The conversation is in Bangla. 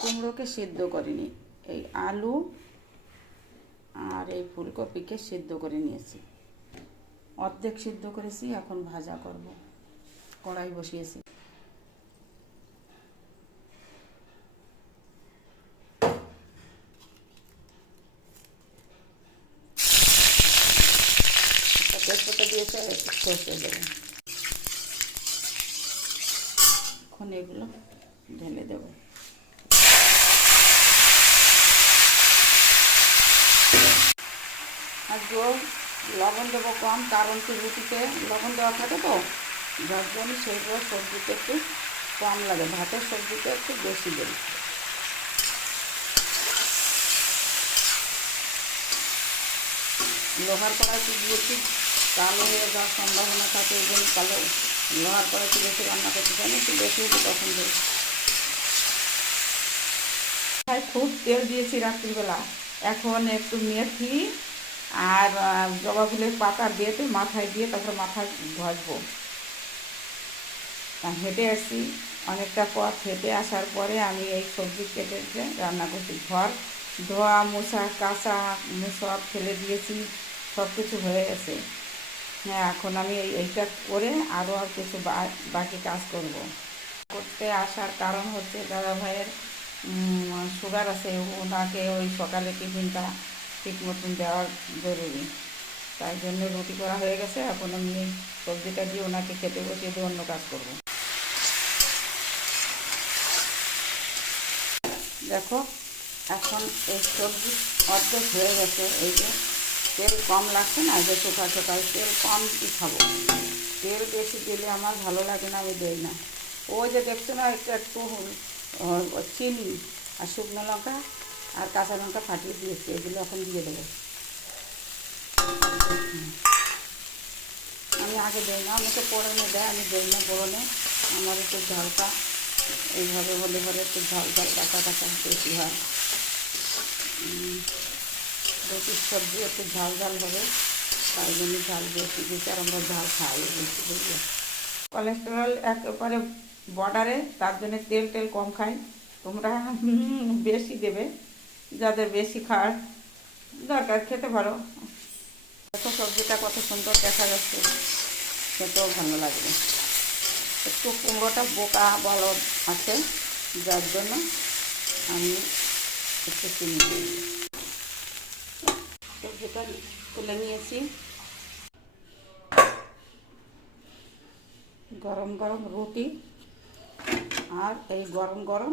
কুমড়োকে সিদ্ধ করিনি, এই আলু আর এই ফুলকপিকে সিদ্ধ করে নিয়েছি, অর্ধেক সিদ্ধ করেছি। এখন ভাজা করব, কড়াই বসিয়েছি। তেজপাতা দিয়েছে, সর্ষে দেবো। এখন এগুলো ঢেলে দেব। আর লবণ দেবো কম, কারণ কি রুটিতে লবণ দেওয়া থাকে তো, যার জন্য সেইগুলো সবজিতে একটু কম লাগে, ভাতের সবজিতে একটু বেশি দেব। লোহার কড়াইতে দিয়েছি, কালো হয়ে যাওয়ার সম্ভাবনা থাকে, এই জন্য কালো লোহার কড়াইতে বেশি রান্না করতে চাই না, একটু বেশি হলে তখন দেব। খুব তেল দিয়েছি রাত্রিবেলা। এখন একটু মেথি আর জবা ফুলের পাতা বেটে মাথায় দিয়ে তারপর মাথায় ঘষবো। হেঁটে আসছি অনেকটা পথ, হেঁটে আসার পরে আমি এই সবজি কেটে রান্না করছি। ঘর ধোয়া মোছা কাঁচা সব ফেলে দিয়েছি, সব কিছু হয়ে গেছে। হ্যাঁ, এখন আমি এইটা করে আরও আর কিছু বাকি কাজ করব। করতে আসার কারণ হচ্ছে দাদা ভাইয়ের সুগার আছে, ওনাকে ওই সকালে টিফিনটা ঠিক মতন দেওয়া জরুরি, তাই জন্য রুটি করা হয়ে গেছে। এখন আমি সবজিটা দিয়ে ওনাকে খেতে বসিয়ে দিয়ে অন্য কাজ করব। দেখো, এখন এই সবজি অর্ধেক হয়ে গেছে। এই যে তেল কম লাগছে না, যে সকাল সকাল তেল কম খাবো, তেল বেশি দিলে আমার ভালো লাগে না, আমি দিই না। ওই যে দেখছো না, একটু চিনি আর শুকনো লঙ্কা আর কাঁচা লঙ্কা ফাটিয়ে দিয়েছি, এগুলো এখন দিয়ে দেবো। আমি আগে দিই না, আমাকে পোড়নে দেয়, আমি দিই না পোড়নে। আমার একটু ঝালটা এইভাবে হলে পরে একটু ঝাল ঝাল কাঁচা কাঁচা বেশি হয়। রুটির সবজি একটু ঝাল ঝাল হবে, তাই জন্য ঝাল বেশি দিয়েছি, আর আমরা ঝাল খাই বেশি বুঝলে। কোলেস্টেরল একেবারে বর্ডারে, তার জন্য তেল টেল কম খাই। তোমরা বেশি দেবে, যাদের বেশি খাওয়ার দরকার খেতে পারো। দেখো সবজিটা কত সুন্দর দেখা যাচ্ছে, খেতেও ভালো লাগবে। একটু কুমড়োটা বোকা বলো আছে, যার জন্য আমি একটু চিনি দিই। সবজিটা তুলে নিয়েছি। গরম গরম রুটি আর এই গরম গরম